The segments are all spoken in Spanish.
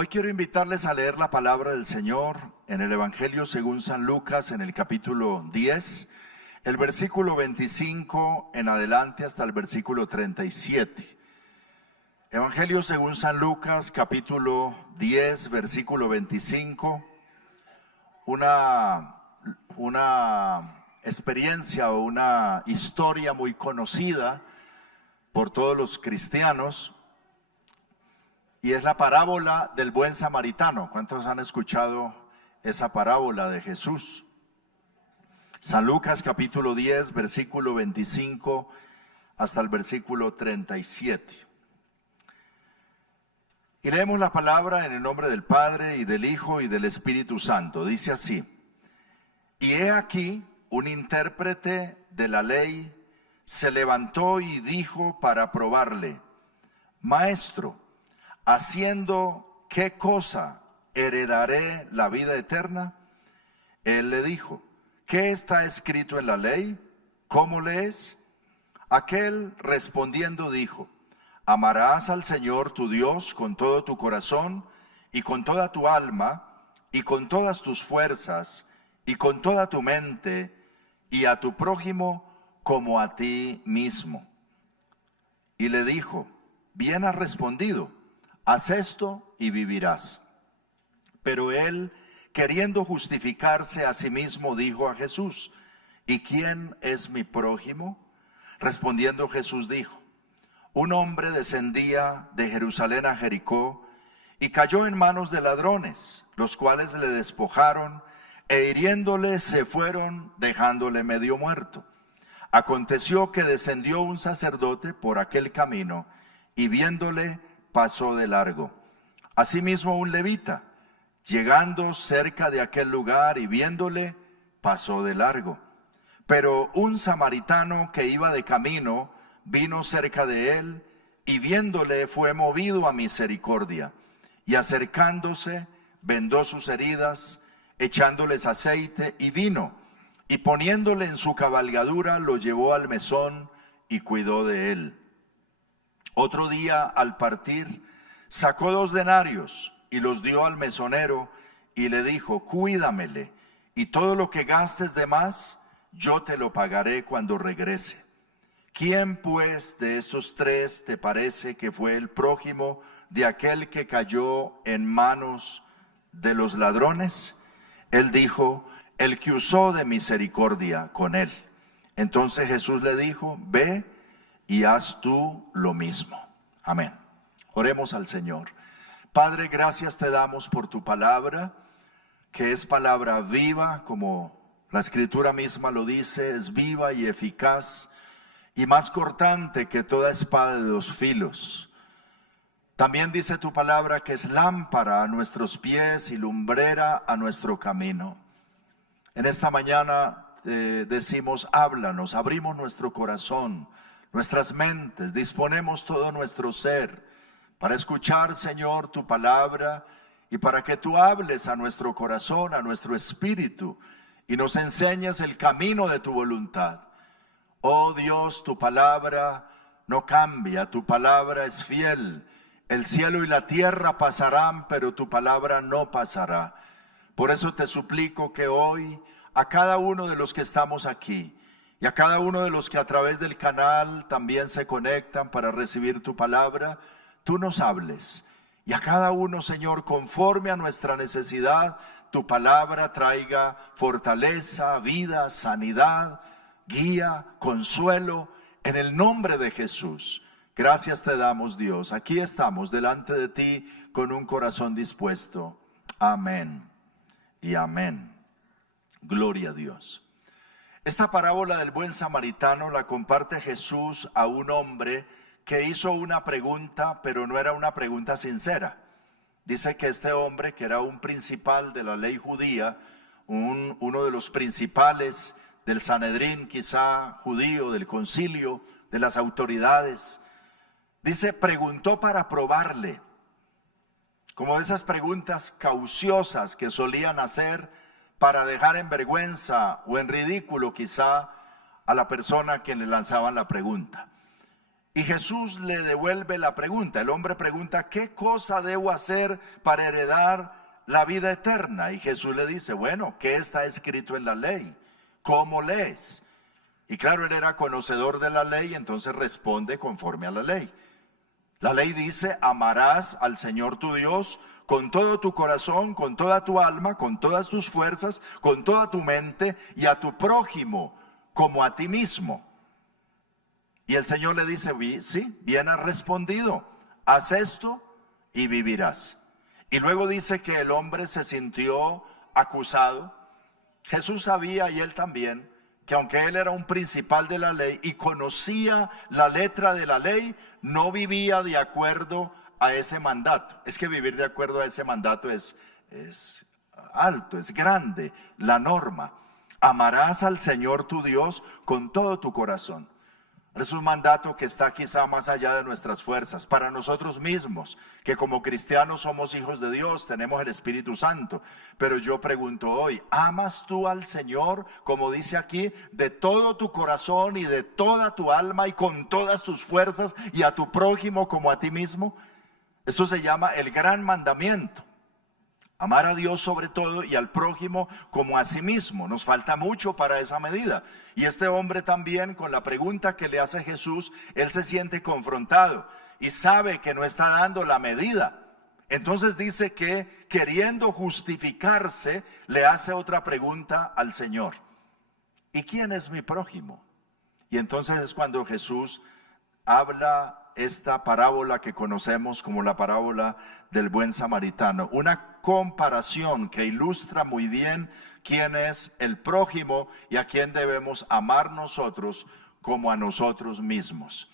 Hoy quiero invitarles a leer la palabra del Señor en el Evangelio según San Lucas, en el capítulo 10, el versículo 25 en adelante hasta el versículo 37. Evangelio según San Lucas, capítulo 10, versículo 25, una experiencia o una historia muy conocida por todos los cristianos, y es la parábola del buen samaritano. ¿Cuántos han escuchado esa parábola de Jesús? San Lucas capítulo 10, versículo 25 hasta el versículo 37. Y leemos la palabra en el nombre del Padre, y del Hijo, y del Espíritu Santo. Dice así: Y he aquí, un intérprete de la ley se levantó y dijo para probarle: Maestro, ¿haciendo qué cosa heredaré la vida eterna? Él le dijo: ¿qué está escrito en la ley? ¿Cómo lees? Aquel respondiendo dijo: amarás al Señor tu Dios con todo tu corazón, y con toda tu alma, y con todas tus fuerzas, y con toda tu mente, y a tu prójimo como a ti mismo. Y le dijo: bien has respondido, haz esto y vivirás. Pero él, queriendo justificarse a sí mismo, dijo a Jesús: ¿y quién es mi prójimo? Respondiendo Jesús dijo: un hombre descendía de Jerusalén a Jericó y cayó en manos de ladrones, los cuales le despojaron e hiriéndole se fueron, dejándole medio muerto. Aconteció que descendió un sacerdote por aquel camino y viéndole pasó de largo. Asimismo un levita, llegando cerca de aquel lugar y viéndole, pasó de largo. Pero un samaritano que iba de camino vino cerca de él y viéndole fue movido a misericordia, y acercándose vendó sus heridas, echándoles aceite y vino, y poniéndole en su cabalgadura lo llevó al mesón y cuidó de él. Otro día al partir sacó 2 denarios y los dio al mesonero y le dijo: cuídamele, y todo lo que gastes de más yo te lo pagaré cuando regrese. ¿Quién pues de estos 3 te parece que fue el prójimo de aquel que cayó en manos de los ladrones? Él dijo: el que usó de misericordia con él. Entonces Jesús le dijo: ve y haz tú lo mismo. Amén. Oremos al Señor. Padre, gracias te damos por tu palabra, que es palabra viva, como la Escritura misma lo dice, es viva y eficaz, y más cortante que toda espada de 2 filos. También dice tu palabra que es lámpara a nuestros pies y lumbrera a nuestro camino. En esta mañana decimos: háblanos, abrimos nuestro corazón, nuestras mentes, disponemos todo nuestro ser para escuchar, Señor, tu palabra, y para que tú hables a nuestro corazón, a nuestro espíritu, y nos enseñes el camino de tu voluntad. Oh Dios, tu palabra no cambia, tu palabra es fiel. El cielo y la tierra pasarán, pero tu palabra no pasará. Por eso te suplico que hoy a cada uno de los que estamos aquí y a cada uno de los que a través del canal también se conectan para recibir tu palabra, tú nos hables. Y a cada uno, Señor, conforme a nuestra necesidad, tu palabra traiga fortaleza, vida, sanidad, guía, consuelo, en el nombre de Jesús. Gracias te damos, Dios. Aquí estamos delante de ti con un corazón dispuesto. Amén y amén. Gloria a Dios. Esta parábola del buen samaritano la comparte Jesús a un hombre que hizo una pregunta, pero no era una pregunta sincera. Dice que este hombre, que era un principal de la ley judía, uno de los principales del Sanedrín, quizá judío, del concilio, de las autoridades, dice, preguntó para probarle, como esas preguntas cauciosas que solían hacer para dejar en vergüenza o en ridículo quizá a la persona a quien le lanzaban la pregunta. Y Jesús le devuelve la pregunta. El hombre pregunta, ¿qué cosa debo hacer para heredar la vida eterna? Y Jesús le dice, bueno, ¿qué está escrito en la ley? ¿Cómo lees? Y claro, él era conocedor de la ley, entonces responde conforme a la ley. La ley dice, amarás al Señor tu Dios con todo tu corazón, con toda tu alma, con todas tus fuerzas, con toda tu mente, y a tu prójimo como a ti mismo. Y el Señor le dice, sí, bien has respondido, haz esto y vivirás. Y luego dice que el hombre se sintió acusado. Jesús sabía, y él también, que aunque él era un principal de la ley y conocía la letra de la ley, no vivía de acuerdo a ese mandato. Es que vivir de acuerdo a ese mandato es alto, es grande, la norma. Amarás al Señor tu Dios con todo tu corazón. Es un mandato que está quizá más allá de nuestras fuerzas, para nosotros mismos, que como cristianos somos hijos de Dios, tenemos el Espíritu Santo. Pero yo pregunto hoy, ¿amas tú al Señor, como dice aquí, de todo tu corazón y de toda tu alma y con todas tus fuerzas, y a tu prójimo como a ti mismo? Esto se llama el gran mandamiento. Amar a Dios sobre todo y al prójimo como a sí mismo. Nos falta mucho para esa medida. Y este hombre también, con la pregunta que le hace Jesús, él se siente confrontado y sabe que no está dando la medida. Entonces dice que, queriendo justificarse, le hace otra pregunta al Señor. ¿Y quién es mi prójimo? Y entonces es cuando Jesús habla esta parábola que conocemos como la parábola del buen samaritano, una comparación que ilustra muy bien quién es el prójimo y a quién debemos amar nosotros como a nosotros mismos.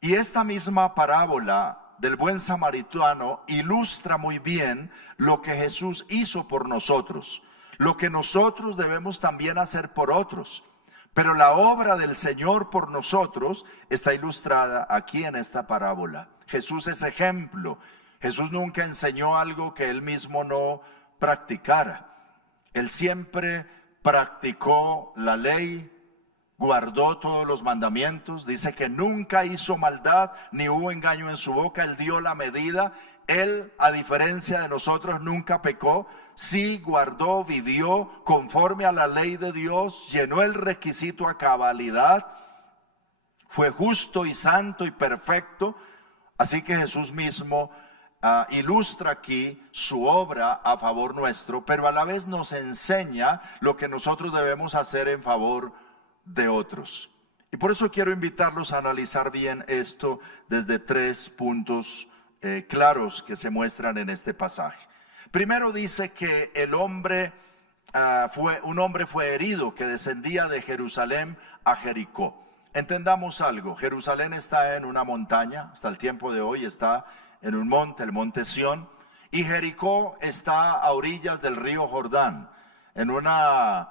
Y esta misma parábola del buen samaritano ilustra muy bien lo que Jesús hizo por nosotros, lo que nosotros debemos también hacer por otros. Pero la obra del Señor por nosotros está ilustrada aquí en esta parábola. Jesús es ejemplo. Jesús nunca enseñó algo que él mismo no practicara. Él siempre practicó la ley, guardó todos los mandamientos. Dice que nunca hizo maldad, ni hubo engaño en su boca. Él dio la medida. Él, a diferencia de nosotros, nunca pecó. Sí guardó, vivió conforme a la ley de Dios, llenó el requisito a cabalidad, fue justo y santo y perfecto. Así que Jesús mismo ilustra aquí su obra a favor nuestro, pero a la vez nos enseña lo que nosotros debemos hacer en favor de otros. Y por eso quiero invitarlos a analizar bien esto desde 3 puntos claros que se muestran en este pasaje. Primero dice que el hombre un hombre fue herido que descendía de Jerusalén a Jericó. Entendamos algo, Jerusalén está en una montaña, hasta el tiempo de hoy está en un monte, el monte Sión, y Jericó está a orillas del río Jordán, en una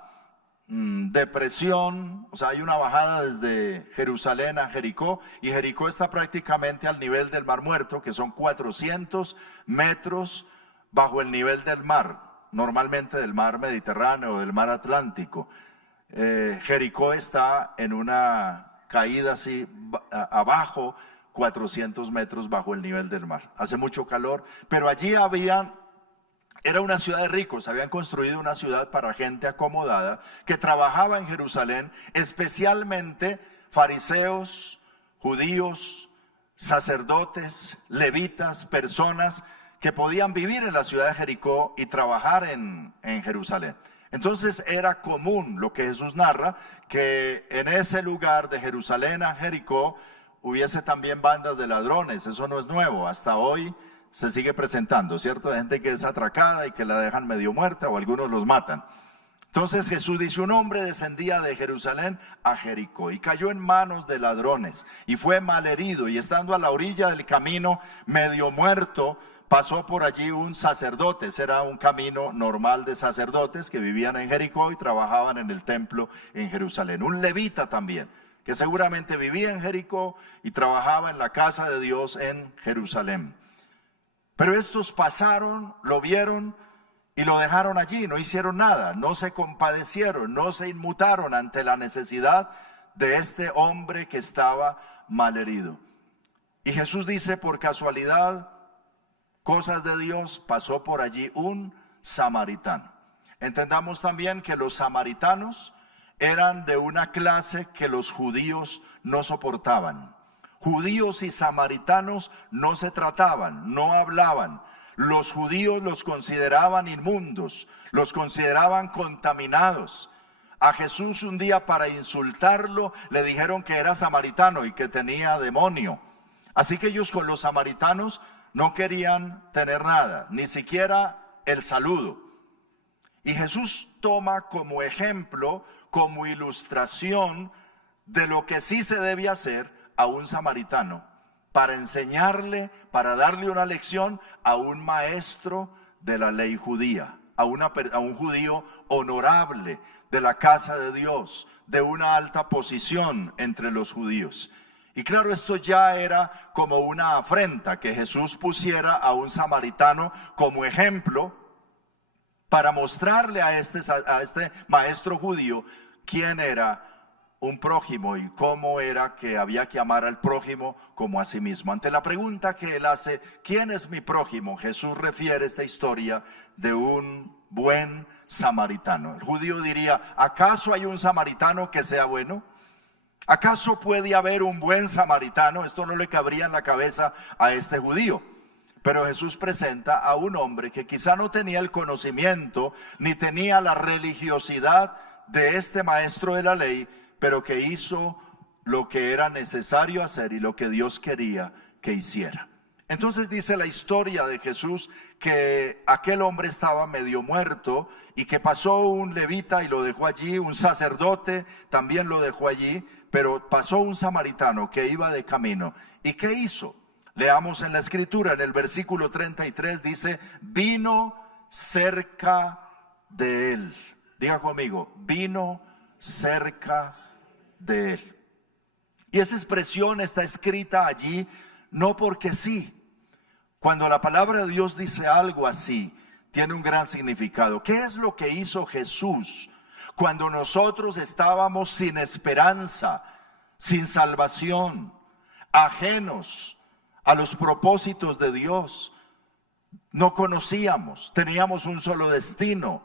depresión, o sea, hay una bajada desde Jerusalén a Jericó, y Jericó está prácticamente al nivel del Mar Muerto, que son 400 metros bajo el nivel del mar, normalmente del mar Mediterráneo o del mar Atlántico. Jericó está en una caída así abajo, 400 metros bajo el nivel del mar. Hace mucho calor, pero allí era una ciudad de ricos, habían construido una ciudad para gente acomodada que trabajaba en Jerusalén, especialmente fariseos, judíos, sacerdotes, levitas, personas que podían vivir en la ciudad de Jericó y trabajar en Jerusalén. Entonces era común lo que Jesús narra, que en ese lugar de Jerusalén a Jericó hubiese también bandas de ladrones. Eso no es nuevo, hasta hoy se sigue presentando, ¿cierto? De gente que es atracada y que la dejan medio muerta o algunos los matan. Entonces Jesús dice, un hombre descendía de Jerusalén a Jericó y cayó en manos de ladrones y fue malherido, y estando a la orilla del camino medio muerto, pasó por allí un sacerdote. Ese era un camino normal de sacerdotes que vivían en Jericó y trabajaban en el templo en Jerusalén. Un levita también, que seguramente vivía en Jericó y trabajaba en la casa de Dios en Jerusalén. Pero estos pasaron, lo vieron y lo dejaron allí, no hicieron nada, no se compadecieron, no se inmutaron ante la necesidad de este hombre que estaba malherido. Y Jesús dice, por casualidad, cosas de Dios, pasó por allí un samaritano. Entendamos también que los samaritanos eran de una clase que los judíos no soportaban. Judíos y samaritanos no se trataban, no hablaban. Los judíos los consideraban inmundos, los consideraban contaminados. A Jesús un día, para insultarlo, le dijeron que era samaritano y que tenía demonio. Así que ellos con los samaritanos no querían tener nada, ni siquiera el saludo. Y Jesús toma como ejemplo, como ilustración de lo que sí se debe hacer a un samaritano, para enseñarle, para darle una lección a un maestro de la ley judía, a un judío honorable de la casa de Dios, de una alta posición entre los judíos. Y claro, esto ya era como una afrenta que Jesús pusiera a un samaritano como ejemplo para mostrarle a este maestro judío quién era un prójimo y cómo era que había que amar al prójimo como a sí mismo. Ante la pregunta que él hace, ¿quién es mi prójimo?, Jesús refiere esta historia de un buen samaritano. El judío diría, ¿acaso hay un samaritano que sea bueno? ¿Acaso puede haber un buen samaritano? Esto no le cabría en la cabeza a este judío. Pero Jesús presenta a un hombre que quizá no tenía el conocimiento ni tenía la religiosidad de este maestro de la ley, pero que hizo lo que era necesario hacer y lo que Dios quería que hiciera. Entonces dice la historia de Jesús que aquel hombre estaba medio muerto y que pasó un levita y lo dejó allí, un sacerdote también lo dejó allí, pero pasó un samaritano que iba de camino. ¿Y qué hizo? Leamos en la escritura, en el versículo 33 dice, vino cerca de él. Diga conmigo, vino cerca de él. Y esa expresión está escrita allí no porque sí. Cuando la palabra de Dios dice algo así, tiene un gran significado. ¿Qué es lo que hizo Jesús cuando nosotros estábamos sin esperanza, sin salvación, ajenos a los propósitos de Dios? No conocíamos, teníamos un solo destino,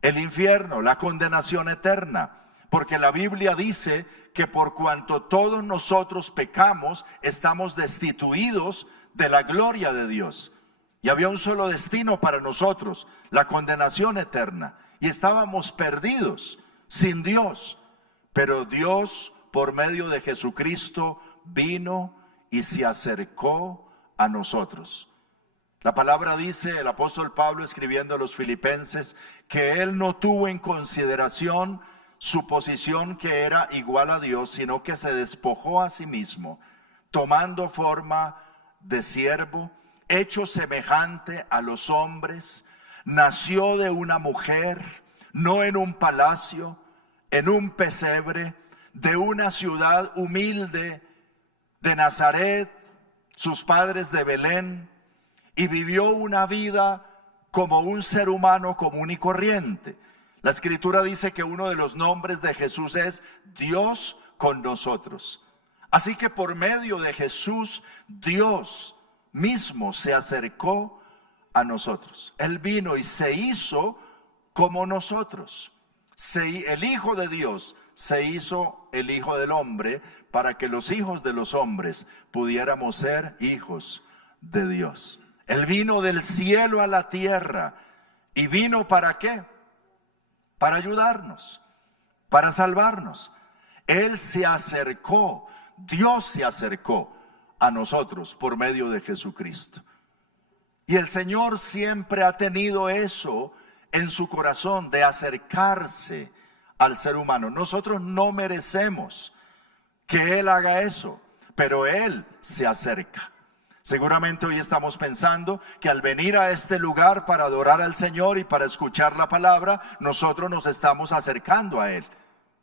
el infierno, la condenación eterna. Porque la Biblia dice que por cuanto todos nosotros pecamos, estamos destituidos de la gloria de Dios. Y había un solo destino para nosotros, la condenación eterna. Y estábamos perdidos, sin Dios. Pero Dios, por medio de Jesucristo, vino y se acercó a nosotros. La palabra dice, el apóstol Pablo escribiendo a los filipenses, que él no tuvo en consideración su posición que era igual a Dios, sino que se despojó a sí mismo, tomando forma de siervo, hecho semejante a los hombres, nació de una mujer, no en un palacio, en un pesebre, de una ciudad humilde de Nazaret, sus padres de Belén, y vivió una vida como un ser humano común y corriente. La escritura dice que uno de los nombres de Jesús es Dios con nosotros. Así que por medio de Jesús, Dios mismo se acercó a nosotros. Él vino y se hizo como nosotros. El Hijo de Dios se hizo el Hijo del hombre para que los hijos de los hombres pudiéramos ser hijos de Dios. Él vino del cielo a la tierra. ¿Y vino para qué? Para ayudarnos, para salvarnos. Él se acercó, Dios se acercó a nosotros por medio de Jesucristo. Y el Señor siempre ha tenido eso en su corazón, de acercarse al ser humano. Nosotros no merecemos que Él haga eso, pero Él se acerca. Seguramente hoy estamos pensando que al venir a este lugar para adorar al Señor y para escuchar la palabra, nosotros nos estamos acercando a Él.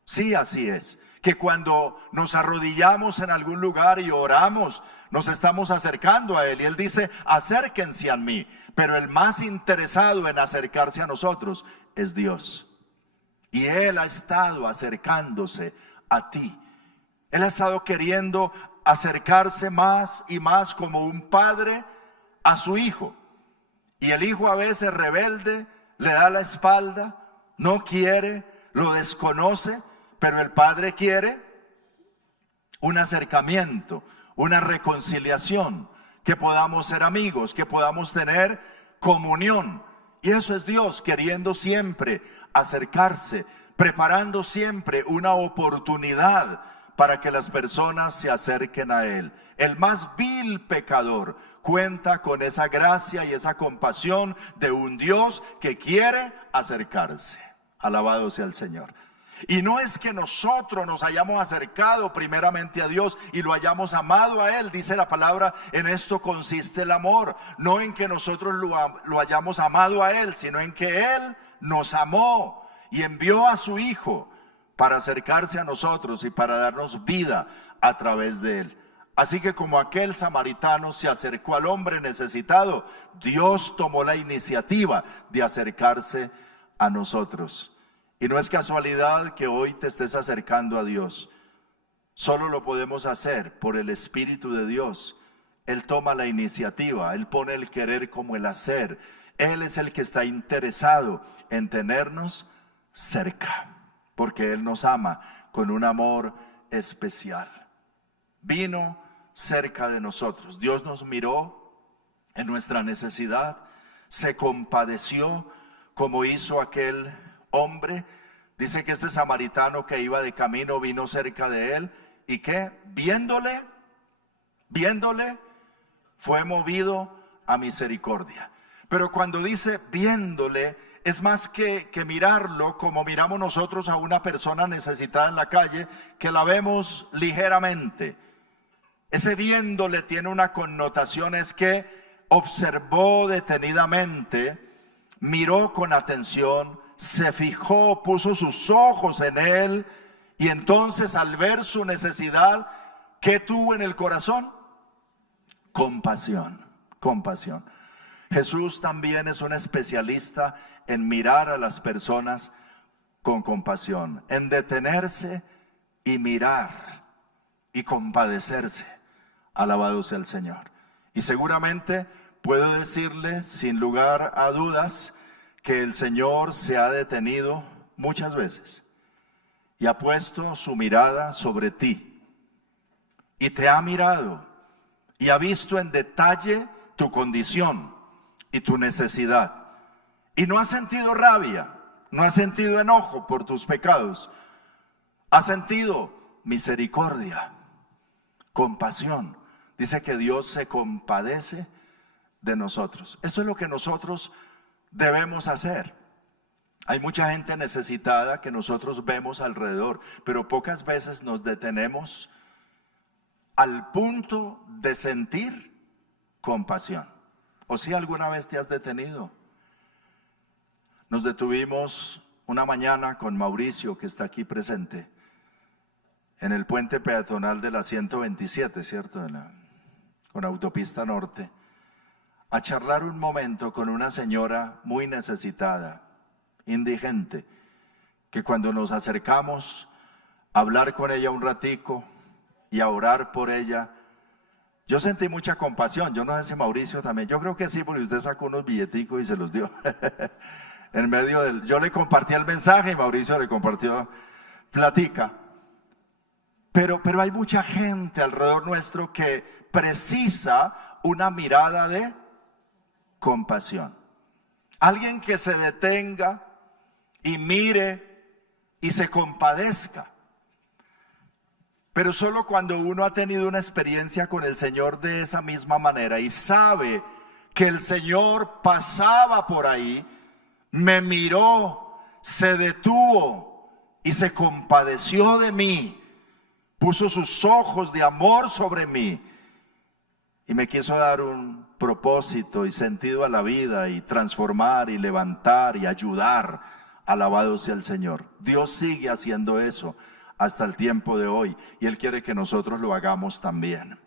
Sí, así es. Que cuando nos arrodillamos en algún lugar y oramos, nos estamos acercando a Él. Y Él dice, acérquense a mí. Pero el más interesado en acercarse a nosotros es Dios. Y Él ha estado acercándose a ti. Él ha estado queriendo acercarse más y más como un padre a su hijo. Y el hijo a veces rebelde le da la espalda, no quiere, lo desconoce, pero el padre quiere un acercamiento, una reconciliación, que podamos ser amigos, que podamos tener comunión. Y eso es Dios queriendo siempre acercarse, preparando siempre una oportunidad para que las personas se acerquen a Él. El más vil pecador cuenta con esa gracia y esa compasión de un Dios que quiere acercarse. Alabado sea el Señor. Y no es que nosotros nos hayamos acercado primeramente a Dios y lo hayamos amado a Él. Dice la palabra, en esto consiste el amor. No en que nosotros lo hayamos amado a Él, sino en que Él nos amó y envió a su Hijo para acercarse a nosotros y para darnos vida a través de Él. Así que como aquel samaritano se acercó al hombre necesitado, Dios tomó la iniciativa de acercarse a nosotros. Y no es casualidad que hoy te estés acercando a Dios. Solo lo podemos hacer por el Espíritu de Dios. Él toma la iniciativa, Él pone el querer como el hacer. Él es el que está interesado en tenernos cerca, porque Él nos ama con un amor especial. Vino cerca de nosotros. Dios nos miró en nuestra necesidad, se compadeció como hizo aquel hombre. Dice que este samaritano que iba de camino vino cerca de él y que viéndole fue movido a misericordia. Pero cuando dice viéndole, es más que mirarlo como miramos nosotros a una persona necesitada en la calle, que la vemos ligeramente. Ese viéndole tiene una connotación, es que observó detenidamente, miró con atención, se fijó, puso sus ojos en él, y entonces al ver su necesidad, ¿qué tuvo en el corazón? Compasión, compasión. Jesús también es un especialista en mirar a las personas con compasión, en detenerse y mirar y compadecerse. Alabado sea el Señor. Y seguramente puedo decirle sin lugar a dudas que el Señor se ha detenido muchas veces y ha puesto su mirada sobre ti y te ha mirado y ha visto en detalle tu condición y tu necesidad, y no ha sentido rabia, no ha sentido enojo por tus pecados, ha sentido misericordia, compasión. Dice que Dios se compadece de nosotros. Esto es lo que nosotros debemos hacer. Hay mucha gente necesitada que nosotros vemos alrededor, pero pocas veces nos detenemos al punto de sentir compasión. ¿O si alguna vez te has detenido? Nos detuvimos una mañana con Mauricio, que está aquí presente, en el puente peatonal de la 127, ¿cierto? Con Autopista Norte, a charlar un momento con una señora muy necesitada, indigente, que cuando nos acercamos a hablar con ella un ratico y a orar por ella, yo sentí mucha compasión. Yo no sé si Mauricio también, yo creo que sí, porque usted sacó unos billeticos y se los dio. En medio yo le compartí el mensaje y Mauricio le compartió platica. Pero hay mucha gente alrededor nuestro que precisa una mirada de compasión. Alguien que se detenga y mire y se compadezca. Pero solo cuando uno ha tenido una experiencia con el Señor de esa misma manera y sabe que el Señor pasaba por ahí, me miró, se detuvo y se compadeció de mí, puso sus ojos de amor sobre mí y me quiso dar un propósito y sentido a la vida y transformar y levantar y ayudar. Alabado sea el Señor. Dios sigue haciendo eso hasta el tiempo de hoy y Él quiere que nosotros lo hagamos también.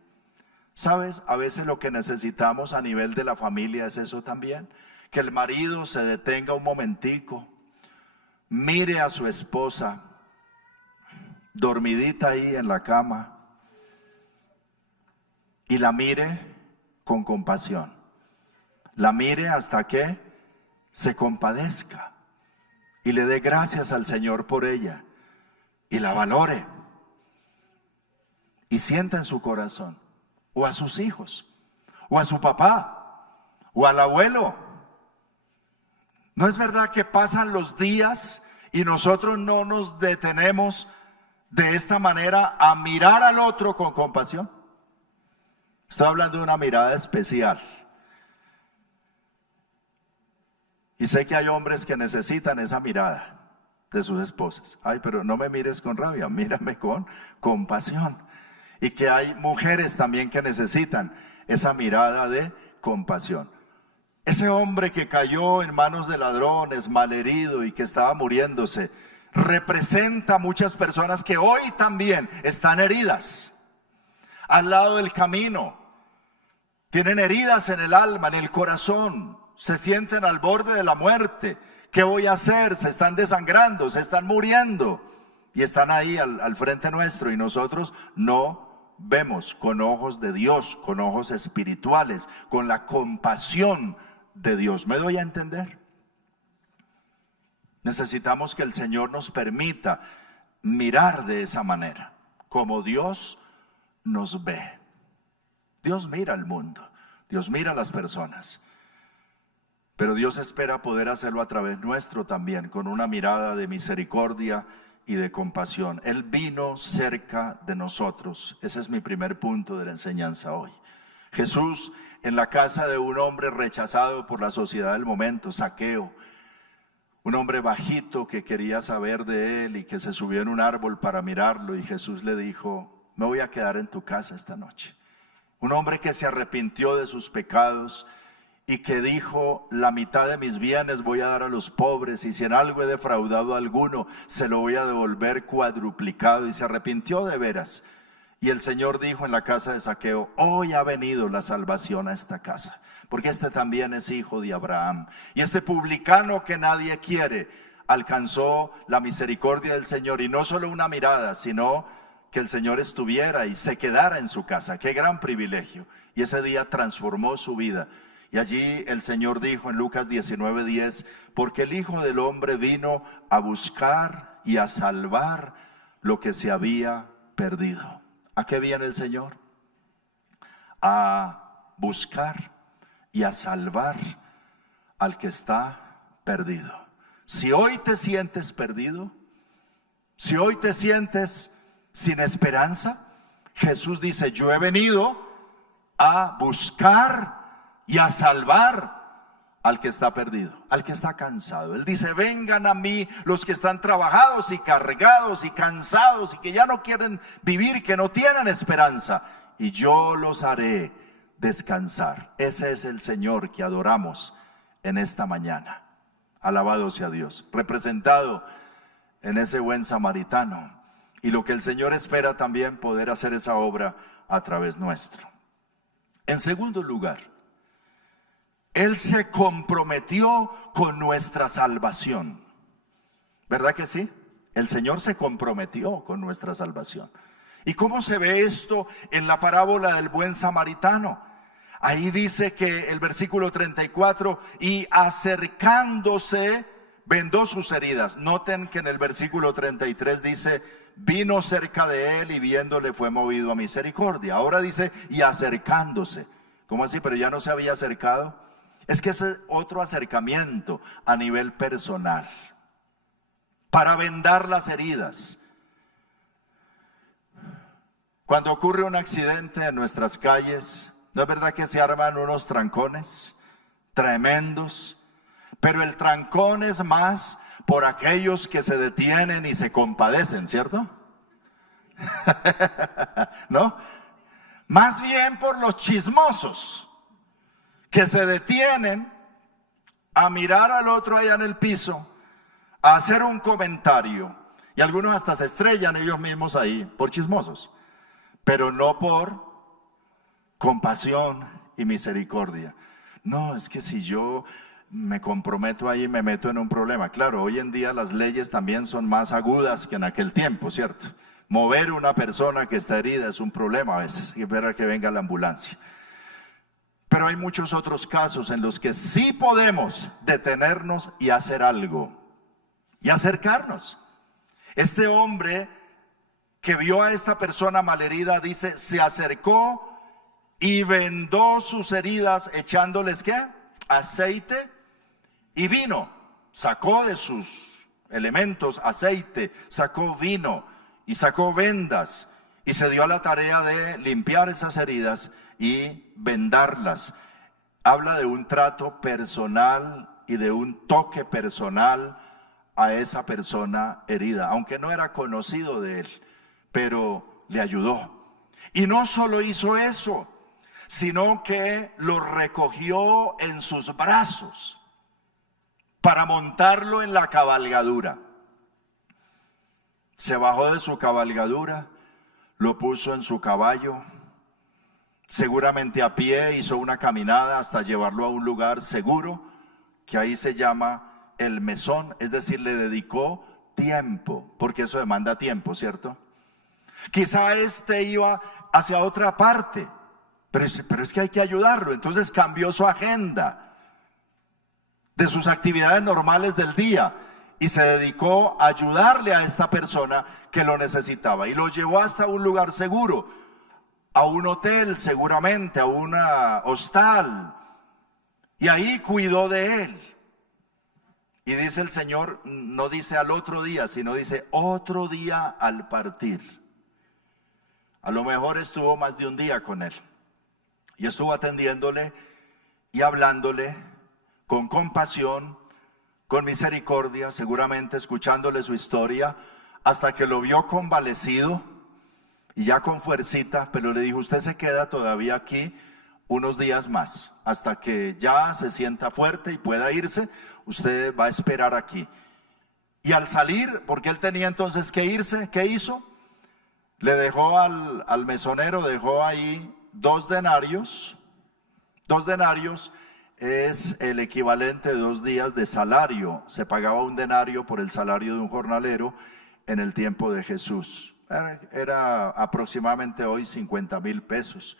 ¿Sabes? A veces lo que necesitamos a nivel de la familia es eso también, que el marido se detenga un momentico, mire a su esposa, dormidita ahí en la cama, y la mire con compasión. La mire hasta que se compadezca y le dé gracias al Señor por ella y la valore y sienta en su corazón, o a sus hijos, o a su papá, o al abuelo. ¿No es verdad que pasan los días y nosotros no nos detenemos de esta manera a mirar al otro con compasión? Estoy hablando de una mirada especial. Y sé que hay hombres que necesitan esa mirada de sus esposas. Ay, pero no me mires con rabia, mírame con compasión. Y que hay mujeres también que necesitan esa mirada de compasión. Ese hombre que cayó en manos de ladrones, malherido y que estaba muriéndose, representa a muchas personas que hoy también están heridas al lado del camino. Tienen heridas en el alma, en el corazón, se sienten al borde de la muerte. ¿Qué voy a hacer? Se están desangrando, se están muriendo y están ahí al frente nuestro, y nosotros no vemos con ojos de Dios, con ojos espirituales, con la compasión de Dios. ¿Me doy a entender? Necesitamos que el Señor nos permita mirar de esa manera, como Dios nos ve. Dios mira al mundo, Dios mira a las personas, pero Dios espera poder hacerlo a través nuestro también, con una mirada de misericordia y de compasión. Él vino cerca de nosotros. Ese es mi primer punto de la enseñanza hoy. Jesús en la casa de un hombre rechazado por la sociedad del momento, Zaqueo, un hombre bajito que quería saber de él y que se subió en un árbol para mirarlo, y Jesús le dijo: me voy a quedar en tu casa esta noche. Un hombre que se arrepintió de sus pecados y que dijo: la mitad de mis bienes voy a dar a los pobres, y si en algo he defraudado a alguno, se lo voy a devolver cuadruplicado. Y se arrepintió de veras. Y el Señor dijo en la casa de Zaqueo: hoy ha venido la salvación a esta casa, porque este también es hijo de Abraham. Y este publicano que nadie quiere alcanzó la misericordia del Señor, y no solo una mirada, sino que el Señor estuviera y se quedara en su casa. Qué gran privilegio. Y ese día transformó su vida. Y allí el Señor dijo en Lucas 19:10: porque el Hijo del Hombre vino a buscar y a salvar lo que se había perdido. ¿A qué viene el Señor? A buscar y a salvar al que está perdido. Si hoy te sientes perdido, si hoy te sientes sin esperanza, Jesús dice: yo he venido a buscar y a salvar al que está perdido, al que está cansado. Él dice: vengan a mí los que están trabajados y cargados y cansados y que ya no quieren vivir, que no tienen esperanza, y yo los haré descansar. Ese es el Señor que adoramos en esta mañana. Alabado sea Dios, representado en ese buen samaritano. Y lo que el Señor espera también, poder hacer esa obra a través nuestro. En segundo lugar, Él se comprometió con nuestra salvación. ¿Verdad que sí? El Señor se comprometió con nuestra salvación. ¿Y cómo se ve esto en la parábola del buen samaritano? Ahí dice que el versículo 34: y acercándose, vendó sus heridas. Noten que en el versículo 33 dice: vino cerca de él y viéndole fue movido a misericordia. Ahora dice: y acercándose. ¿Cómo así? ¿Pero ya no se había acercado? Es que ese es otro acercamiento a nivel personal, para vendar las heridas. Cuando ocurre un accidente en nuestras calles, ¿no es verdad que se arman unos trancones tremendos? Pero el trancón es más por aquellos que se detienen y se compadecen, ¿cierto? ¿No? Más bien por los chismosos que se detienen a mirar al otro allá en el piso, a hacer un comentario, y algunos hasta se estrellan ellos mismos ahí por chismosos, pero no por compasión y misericordia. No, es que si yo me comprometo ahí, me meto en un problema. Claro, hoy en día las leyes también son más agudas que en aquel tiempo, ¿cierto? Mover una persona que está herida es un problema a veces, hay que esperar que venga la ambulancia. Pero hay muchos otros casos en los que sí podemos detenernos y hacer algo y acercarnos. Este hombre que vio a esta persona malherida, dice, se acercó y vendó sus heridas echándoles ¿qué? Aceite y vino. Sacó de sus elementos aceite, sacó vino y sacó vendas y se dio a la tarea de limpiar esas heridas y vendarlas. Habla de un trato personal y de un toque personal a esa persona herida, aunque no era conocido de él, pero le ayudó. Y no solo hizo eso, sino que lo recogió en sus brazos para montarlo en la cabalgadura. Se bajó de su cabalgadura, lo puso en su caballo, seguramente a pie hizo una caminada hasta llevarlo a un lugar seguro, que ahí se llama el mesón, es decir, le dedicó tiempo, porque eso demanda tiempo, ¿cierto? Quizá este iba hacia otra parte, pero es que hay que ayudarlo. Entonces cambió su agenda de sus actividades normales del día y se dedicó a ayudarle a esta persona que lo necesitaba. Y lo llevó hasta un lugar seguro, a un hotel seguramente, a una hostal. Y ahí cuidó de él. Y dice el Señor, no dice al otro día, sino dice otro día al partir. A lo mejor estuvo más de un día con él. Y estuvo atendiéndole y hablándole con compasión, con misericordia, seguramente escuchándole su historia, hasta que lo vio convalecido y ya con fuercita, pero le dijo, usted se queda todavía aquí unos días más, hasta que ya se sienta fuerte y pueda irse, usted va a esperar aquí. Y al salir, porque él tenía entonces que irse, ¿qué hizo? Le dejó al mesonero, dejó ahí 2 denarios. 2 denarios es el equivalente de 2 días de salario. Se pagaba un denario por el salario de un jornalero en el tiempo de Jesús. Era aproximadamente hoy 50,000 pesos.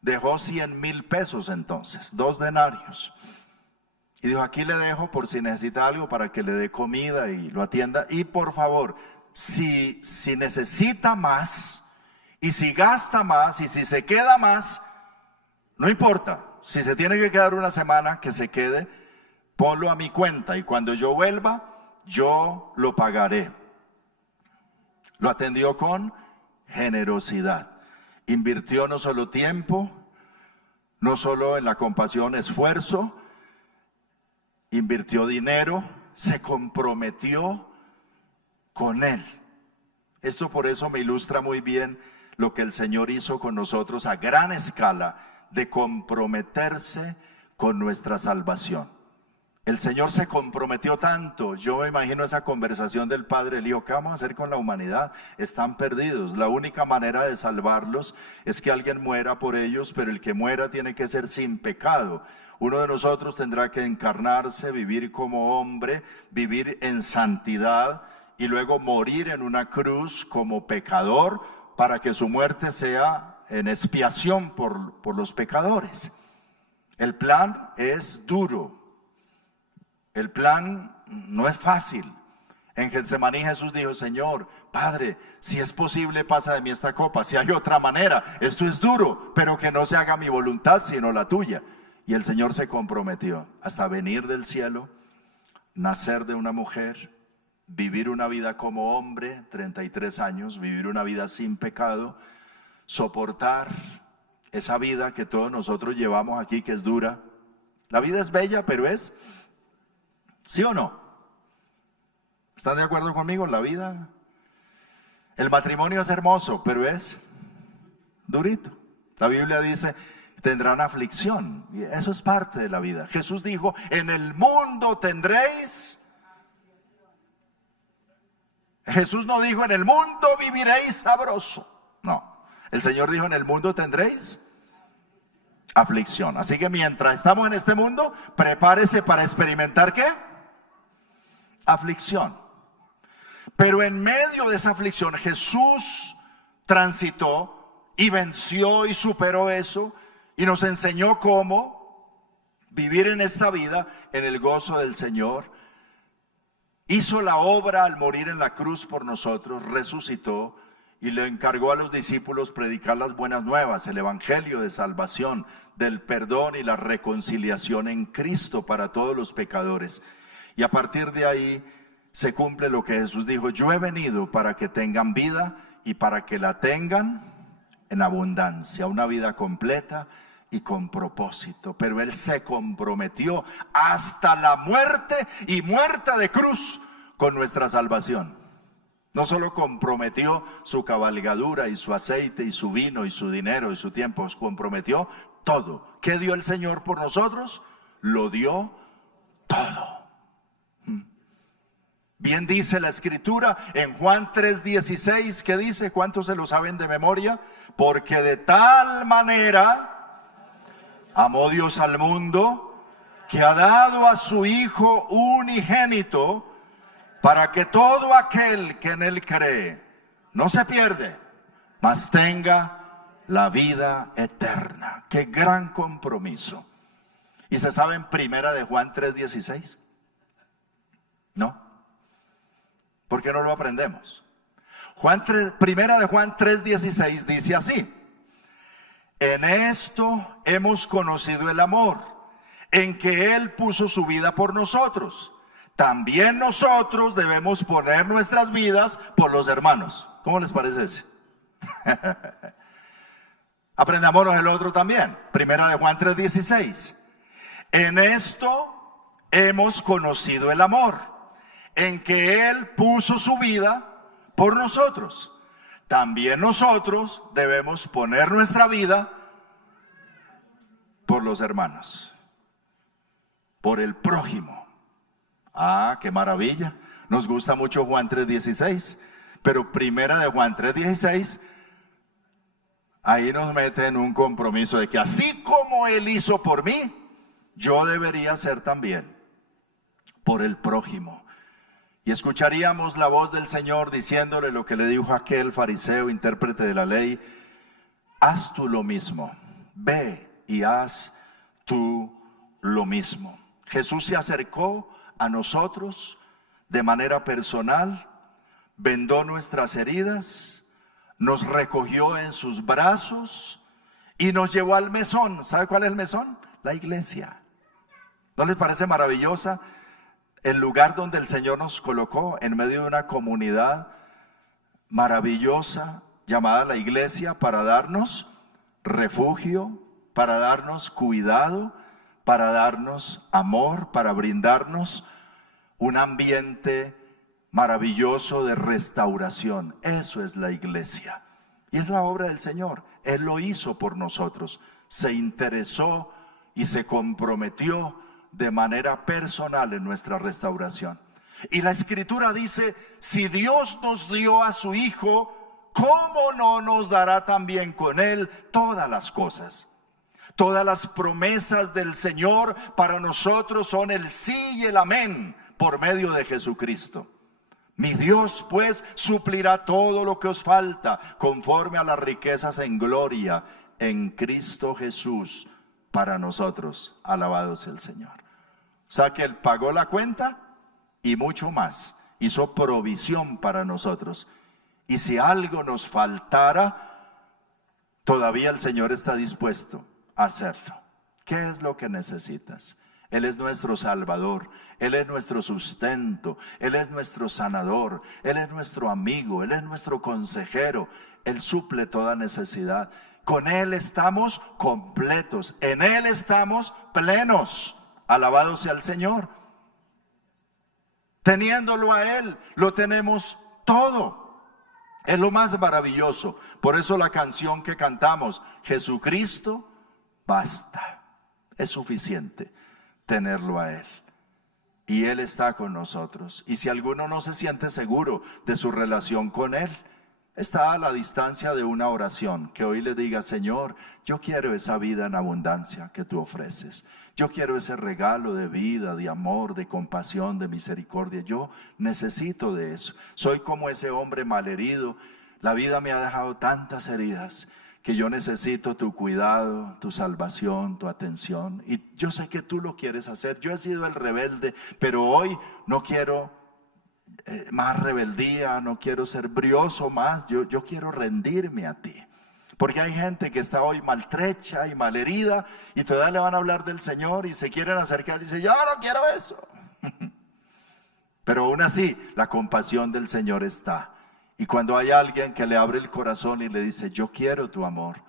Dejó 100,000 pesos entonces, 2 denarios. Y dijo, aquí le dejo por si necesita algo para que le dé comida y lo atienda. Y por favor, si necesita más, y si gasta más, y si se queda más, no importa. Si se tiene que quedar una semana, que se quede, ponlo a mi cuenta. Y cuando yo vuelva, yo lo pagaré. Lo atendió con generosidad. Invirtió no solo tiempo, no solo en la compasión, esfuerzo, invirtió dinero, se comprometió con él. Esto por eso me ilustra muy bien lo que el Señor hizo con nosotros a gran escala, de comprometerse con nuestra salvación. El Señor se comprometió tanto. Yo me imagino esa conversación del Padre, el Hijo, ¿qué vamos a hacer con la humanidad? Están perdidos. La única manera de salvarlos es que alguien muera por ellos, pero el que muera tiene que ser sin pecado. Uno de nosotros tendrá que encarnarse, vivir como hombre, vivir en santidad y luego morir en una cruz como pecador para que su muerte sea en expiación por los pecadores. El plan es duro. El plan no es fácil. En Getsemaní Jesús dijo, Señor, Padre, si es posible pasa de mí esta copa. Si hay otra manera, esto es duro, pero que no se haga mi voluntad sino la tuya. Y el Señor se comprometió hasta venir del cielo, nacer de una mujer, vivir una vida como hombre, 33 años, vivir una vida sin pecado, soportar esa vida que todos nosotros llevamos aquí, que es dura. La vida es bella, pero es, ¿sí o no? ¿Están de acuerdo conmigo? La vida, el matrimonio es hermoso, pero es durito. La Biblia dice, tendrán aflicción, y eso es parte de la vida. Jesús dijo, en el mundo tendréis. Jesús no dijo, en el mundo viviréis sabroso. No, el Señor dijo, en el mundo tendréis aflicción. Así que mientras estamos en este mundo, prepárese para experimentar ¿qué? Aflicción. Pero en medio de esa aflicción Jesús transitó y venció y superó eso y nos enseñó cómo vivir en esta vida en el gozo del Señor. Hizo la obra al morir en la cruz por nosotros, resucitó y le encargó a los discípulos predicar las buenas nuevas, el evangelio de salvación, del perdón y la reconciliación en Cristo para todos los pecadores. Y a partir de ahí se cumple lo que Jesús dijo: yo he venido para que tengan vida y para que la tengan en abundancia, una vida completa y con propósito. Pero Él se comprometió hasta la muerte y muerte de cruz con nuestra salvación. No solo comprometió su cabalgadura y su aceite y su vino y su dinero y su tiempo, comprometió todo. ¿Qué dio el Señor por nosotros? Lo dio todo. Bien dice la Escritura en Juan 3:16, ¿qué dice? ¿Cuántos se lo saben de memoria? Porque de tal manera amó Dios al mundo, que ha dado a su Hijo unigénito, para que todo aquel que en Él cree no se pierde, mas tenga la vida eterna. ¡Qué gran compromiso! ¿Y se sabe en primera de Juan 3:16? ¿No? ¿Por qué no lo aprendemos? Primera de Juan 3:16 dice así: en esto hemos conocido el amor, en que Él puso su vida por nosotros. También nosotros debemos poner nuestras vidas por los hermanos. ¿Cómo les parece ese? Aprendámonos el otro también. Primera de Juan 3:16. En esto hemos conocido el amor, en que Él puso su vida por nosotros. También nosotros debemos poner nuestra vida por los hermanos, por el prójimo. Ah, qué maravilla. Nos gusta mucho Juan 3:16, pero primera de Juan 3:16, ahí nos mete en un compromiso de que así como Él hizo por mí, yo debería hacer también por el prójimo. Y escucharíamos la voz del Señor diciéndole lo que le dijo a aquel fariseo, intérprete de la ley: haz tú lo mismo, ve y haz tú lo mismo. Jesús se acercó a nosotros de manera personal, vendó nuestras heridas, nos recogió en sus brazos y nos llevó al mesón. ¿Sabe cuál es el mesón? La iglesia. ¿No les parece maravillosa el lugar donde el Señor nos colocó, en medio de una comunidad maravillosa llamada la iglesia, para darnos refugio, para darnos cuidado, para darnos amor, para brindarnos un ambiente maravilloso de restauración? Eso es la iglesia y es la obra del Señor. Él lo hizo por nosotros, se interesó y se comprometió de manera personal en nuestra restauración. Y la Escritura dice: si Dios nos dio a su Hijo, ¿cómo no nos dará también con Él todas las cosas? Todas las promesas del Señor para nosotros son el sí y el amén por medio de Jesucristo. Mi Dios pues suplirá todo lo que os falta conforme a las riquezas en gloria en Cristo Jesús para nosotros. Alabado sea el Señor. O sea que Él pagó la cuenta y mucho más. Hizo provisión para nosotros. Y si algo nos faltara, todavía el Señor está dispuesto a hacerlo. ¿Qué es lo que necesitas? Él es nuestro Salvador, Él es nuestro sustento, Él es nuestro sanador, Él es nuestro amigo, Él es nuestro consejero. Él suple toda necesidad. Con Él estamos completos, en Él estamos plenos. Alabado sea el Señor. Teniéndolo a Él, lo tenemos todo. Es lo más maravilloso. Por eso la canción que cantamos: Jesucristo basta. Es suficiente tenerlo a Él. Y Él está con nosotros. Y si alguno no se siente seguro de su relación con Él, está a la distancia de una oración, que hoy le diga: Señor, yo quiero esa vida en abundancia que tú ofreces. Yo quiero ese regalo de vida, de amor, de compasión, de misericordia. Yo necesito de eso. Soy como ese hombre malherido. La vida me ha dejado tantas heridas que yo necesito tu cuidado, tu salvación, tu atención. Y yo sé que tú lo quieres hacer. Yo he sido el rebelde, pero hoy no quiero más rebeldía, no quiero ser brioso más. Yo quiero rendirme a ti. Porque hay gente que está hoy maltrecha y malherida y todavía le van a hablar del Señor y se quieren acercar y dicen: yo no quiero eso. Pero aún así, la compasión del Señor está. Y cuando hay alguien que le abre el corazón y le dice: yo quiero tu amor,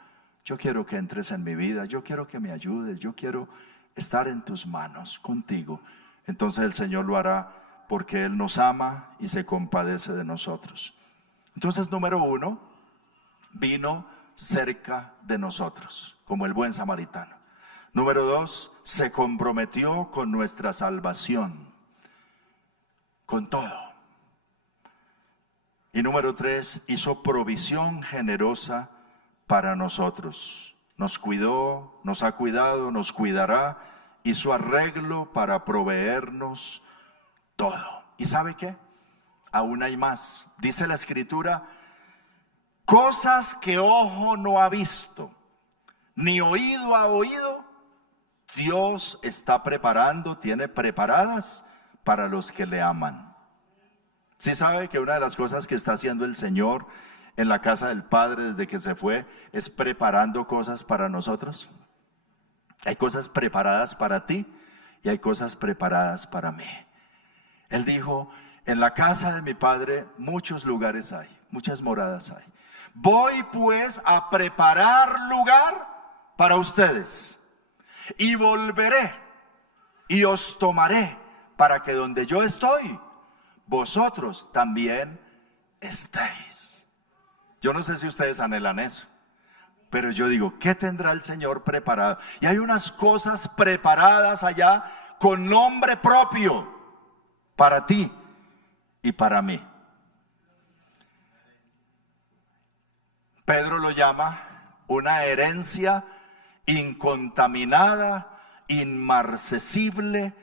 yo quiero que entres en mi vida, yo quiero que me ayudes, yo quiero estar en tus manos contigo, entonces el Señor lo hará, porque Él nos ama y se compadece de nosotros. Entonces, número 1, vino cerca de nosotros, como el buen samaritano. Número 2, se comprometió con nuestra salvación, con todo. Y número 3, hizo provisión generosa para nosotros. Nos cuidó, nos ha cuidado, nos cuidará, hizo arreglo para proveernos todo. ¿Y sabe qué? Aún hay más. Dice la Escritura: cosas que ojo no ha visto, ni oído ha oído, Dios está preparando, tiene preparadas para los que le aman. ¿Sí sabe que una de las cosas que está haciendo el Señor en la casa del Padre desde que se fue es preparando cosas para nosotros? Hay cosas preparadas para ti y hay cosas preparadas para mí. Él dijo: en la casa de mi Padre muchos lugares hay, muchas moradas hay. Voy pues a preparar lugar para ustedes, y volveré y os tomaré, para que donde yo estoy, vosotros también estéis. Yo no sé si ustedes anhelan eso, pero yo digo: ¿qué tendrá el Señor preparado? Y hay unas cosas preparadas allá con nombre propio para ti y para mí. Pedro lo llama una herencia incontaminada, inmarcesible,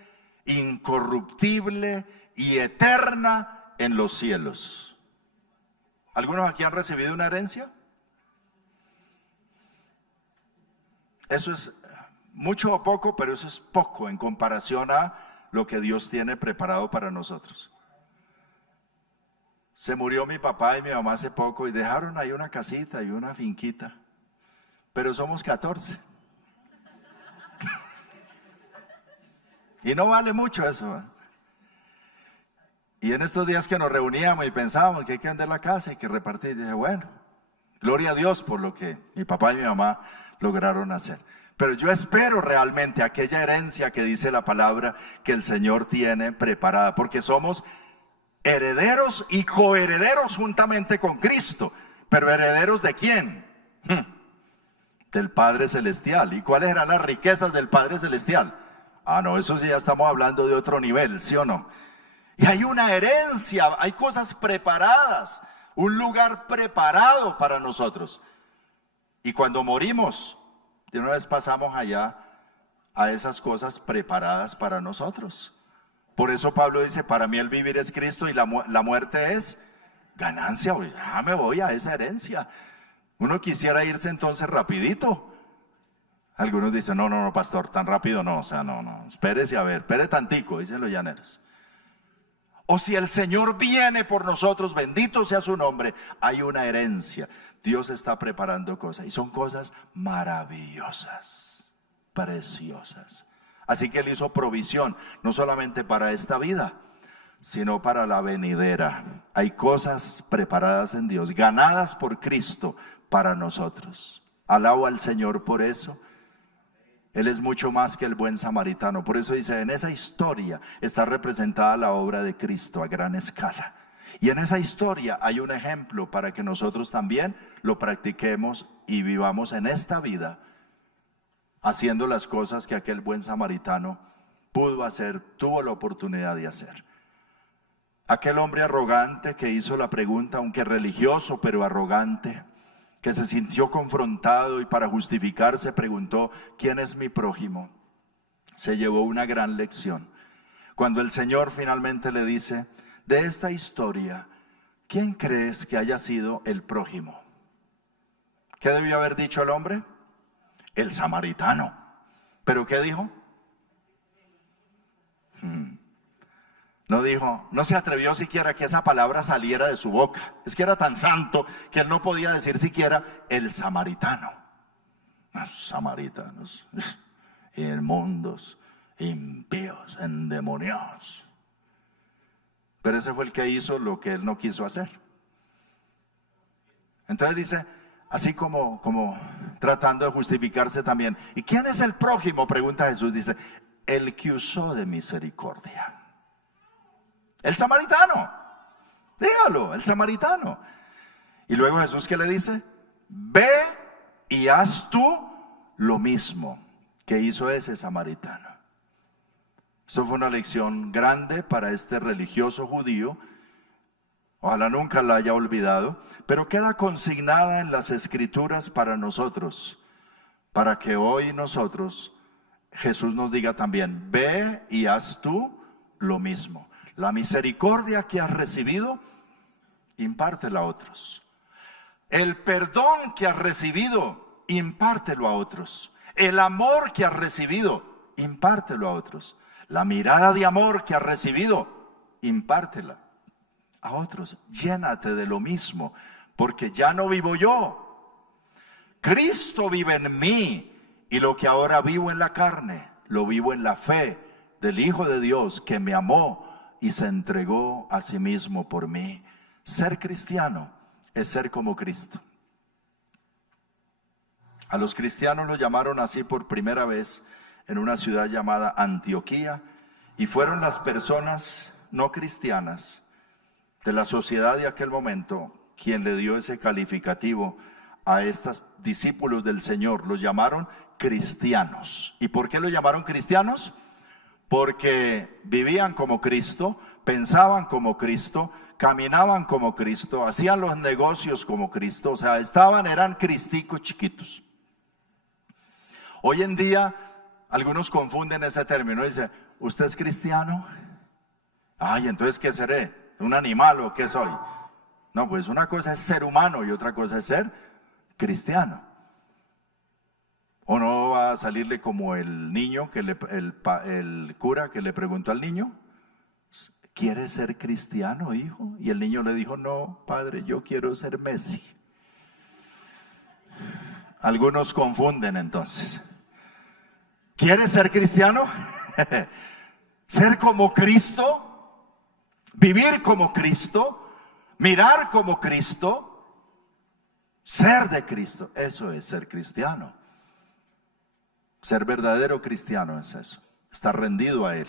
incorruptible y eterna en los cielos. ¿Algunos aquí han recibido una herencia? Eso es mucho o poco, pero eso es poco en comparación a lo que Dios tiene preparado para nosotros. Se murió mi papá y mi mamá hace poco y dejaron ahí una casita y una finquita, pero somos 14. Y no vale mucho eso, ¿eh? Y en estos días que nos reuníamos y pensábamos que hay que vender la casa y que repartir, dije: bueno, gloria a Dios por lo que mi papá y mi mamá lograron hacer. Pero yo espero realmente aquella herencia que dice la palabra que el Señor tiene preparada, porque somos herederos y coherederos juntamente con Cristo. Pero herederos ¿de quién? Del Padre Celestial. ¿Y cuáles eran las riquezas del Padre Celestial? Ah, no, eso sí ya estamos hablando de otro nivel, ¿sí o no? Y hay una herencia, hay cosas preparadas, un lugar preparado para nosotros. Y cuando morimos, de una vez pasamos allá a esas cosas preparadas para nosotros. Por eso Pablo dice: para mí el vivir es Cristo y la muerte es ganancia. Ya me voy a esa herencia. Uno quisiera irse entonces rapidito. Algunos dicen: no, pastor, tan rápido no, o sea, no, espérese a ver, espere tantico, dicen los llaneros. O si el Señor viene por nosotros, bendito sea su nombre, hay una herencia. Dios está preparando cosas y son cosas maravillosas, preciosas. Así que Él hizo provisión, no solamente para esta vida, sino para la venidera. Hay cosas preparadas en Dios, ganadas por Cristo para nosotros. Alabo al Señor por eso. Él es mucho más que el buen samaritano. Por eso dice: en esa historia está representada la obra de Cristo a gran escala. Y en esa historia hay un ejemplo para que nosotros también lo practiquemos y vivamos en esta vida, haciendo las cosas que aquel buen samaritano pudo hacer, tuvo la oportunidad de hacer. aquel hombre arrogante que hizo la pregunta, aunque religioso, pero arrogante, que se sintió confrontado y para justificarse preguntó, ¿quién es mi prójimo? Se llevó una gran lección. Cuando el Señor finalmente le dice, de esta historia, ¿quién crees que haya sido el prójimo? ¿Qué debió haber dicho el hombre? El samaritano. ¿Pero qué dijo? No dijo, no se atrevió siquiera que esa palabra saliera de su boca. Es que era tan santo que él no podía decir siquiera el samaritano. Los samaritanos, inmundos, impíos, endemoniados. Pero ese fue el que hizo lo que él no quiso hacer. Entonces dice, así como tratando de justificarse también. ¿Y quién es el prójimo? Pregunta Jesús, dice, el que usó de misericordia. El samaritano, dígalo, el samaritano. Y luego Jesús, ¿qué le dice? Ve y haz tú lo mismo que hizo ese samaritano. Esto fue una lección grande para este religioso judío. Ojalá nunca la haya olvidado, pero queda consignada en las Escrituras para nosotros, para que hoy nosotros, Jesús nos diga también, ve y haz tú lo mismo. La misericordia que has recibido, impártela a otros. El perdón que has recibido, impártelo a otros. El amor que has recibido, impártelo a otros. La mirada de amor que has recibido, impártela a otros. Llénate de lo mismo, porque ya no vivo yo. Cristo vive en mí, y lo que ahora vivo en la carne, lo vivo en la fe del Hijo de Dios que me amó y se entregó a sí mismo por mí. Ser cristiano es ser como Cristo. A los cristianos los llamaron así por primera vez en una ciudad llamada Antioquía, y fueron las personas no cristianas de la sociedad de aquel momento quien le dio ese calificativo a estos discípulos del Señor. Los llamaron cristianos. ¿Y por qué los llamaron cristianos? Porque vivían como Cristo, pensaban como Cristo, caminaban como Cristo, hacían los negocios como Cristo, o sea, eran cristicos chiquitos. Hoy en día, algunos confunden ese término, dicen, ¿usted es cristiano? Ay, entonces, ¿qué seré? ¿Un animal o qué soy? No, pues una cosa es ser humano y otra cosa es ser cristiano. ¿O no va a salirle como el niño, el cura que le preguntó al niño? ¿Quieres ser cristiano, hijo? Y el niño le dijo, no, padre, yo quiero ser Messi. Algunos confunden entonces. ¿Quieres ser cristiano? Ser como Cristo, vivir como Cristo, mirar como Cristo, ser de Cristo. Eso es ser cristiano. Ser verdadero cristiano es eso, estar rendido a Él.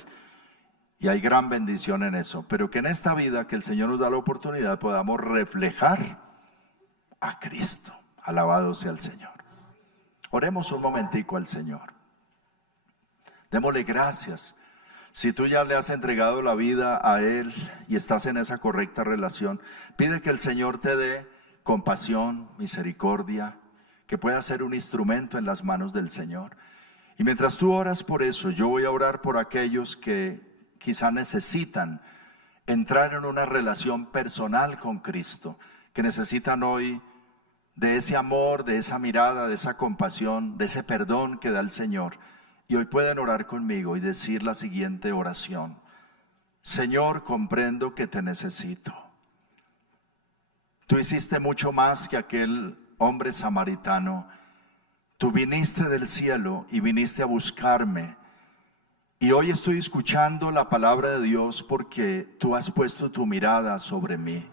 Y hay gran bendición en eso. Pero que en esta vida que el Señor nos da la oportunidad podamos reflejar a Cristo. Alabado sea el Señor. Oremos un momentico al Señor. Démosle gracias. Si tú ya le has entregado la vida a Él y estás en esa correcta relación, pide que el Señor te dé compasión, misericordia, que pueda ser un instrumento en las manos del Señor. Y mientras tú oras por eso, yo voy a orar por aquellos que quizá necesitan entrar en una relación personal con Cristo, que necesitan hoy de ese amor, de esa mirada, de esa compasión, de ese perdón que da el Señor. Y hoy pueden orar conmigo y decir la siguiente oración: Señor, comprendo que te necesito. Tú hiciste mucho más que aquel hombre samaritano. Tú viniste del cielo y viniste a buscarme. Y hoy estoy escuchando la palabra de Dios porque tú has puesto tu mirada sobre mí.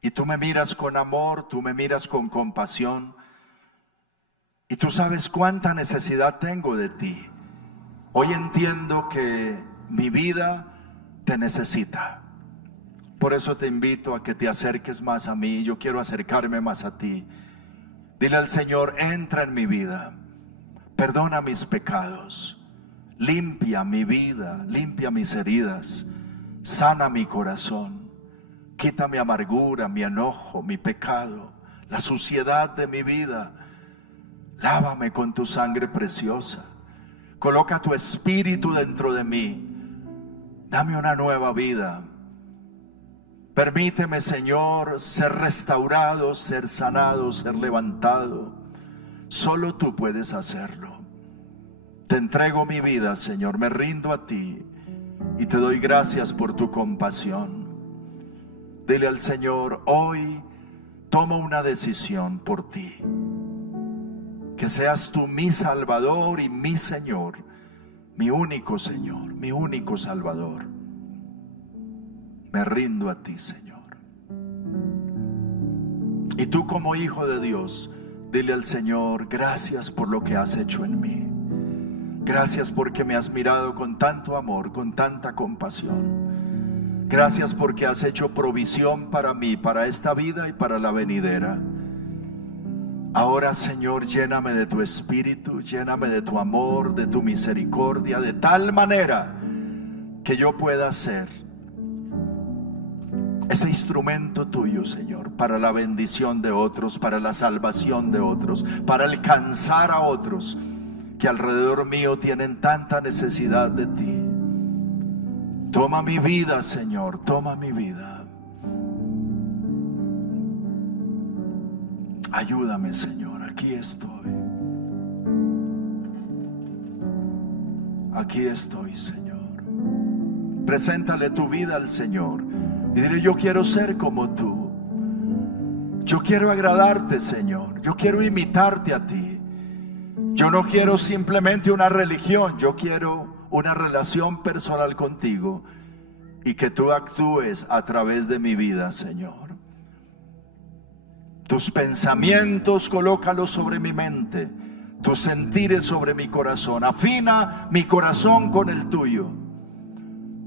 Y tú me miras con amor, tú me miras con compasión. Y tú sabes cuánta necesidad tengo de ti. Hoy entiendo que mi vida te necesita. Por eso te invito a que te acerques más a mí. Yo quiero acercarme más a ti. Dile al Señor, entra en mi vida, perdona mis pecados, limpia mi vida, limpia mis heridas, sana mi corazón. Quita mi amargura, mi enojo, mi pecado, la suciedad de mi vida. Lávame con tu sangre preciosa. Coloca tu espíritu dentro de mí. Dame una nueva vida. Permíteme, Señor, ser restaurado, ser sanado, ser levantado. Solo tú puedes hacerlo. Te entrego mi vida, Señor, me rindo a ti y te doy gracias por tu compasión. Dile al Señor, hoy tomo una decisión por ti. Que seas tú mi Salvador y mi Señor, mi único Señor, mi único Salvador. Me rindo a ti, Señor. Y tú, como hijo de Dios, dile al Señor, gracias por lo que has hecho en mí. Gracias porque me has mirado con tanto amor, con tanta compasión. Gracias porque has hecho provisión para mí, para esta vida y para la venidera. Ahora, Señor, lléname de tu espíritu, lléname de tu amor, de tu misericordia, de tal manera que yo pueda ser ese instrumento tuyo, Señor, para la bendición de otros, para la salvación de otros, para alcanzar a otros que alrededor mío tienen tanta necesidad de ti. Toma mi vida, Señor, toma mi vida. Ayúdame, Señor, aquí estoy. Aquí estoy, Señor. Preséntale tu vida al Señor y dile, yo quiero ser como tú. Yo quiero agradarte, Señor. Yo quiero imitarte a ti. Yo no quiero simplemente una religión. Yo quiero una relación personal contigo y que tú actúes a través de mi vida, Señor. Tus pensamientos colócalos sobre mi mente, tus sentires sobre mi corazón. Afina mi corazón con el tuyo,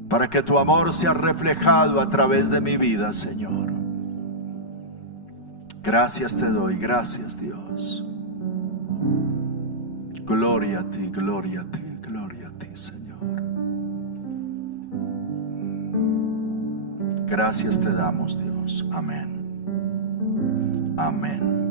para que tu amor sea reflejado a través de mi vida, Señor. Gracias te doy, gracias, Dios. Gloria a ti, gloria a ti, gloria a ti, Señor. Gracias te damos, Dios. Amén. Amén.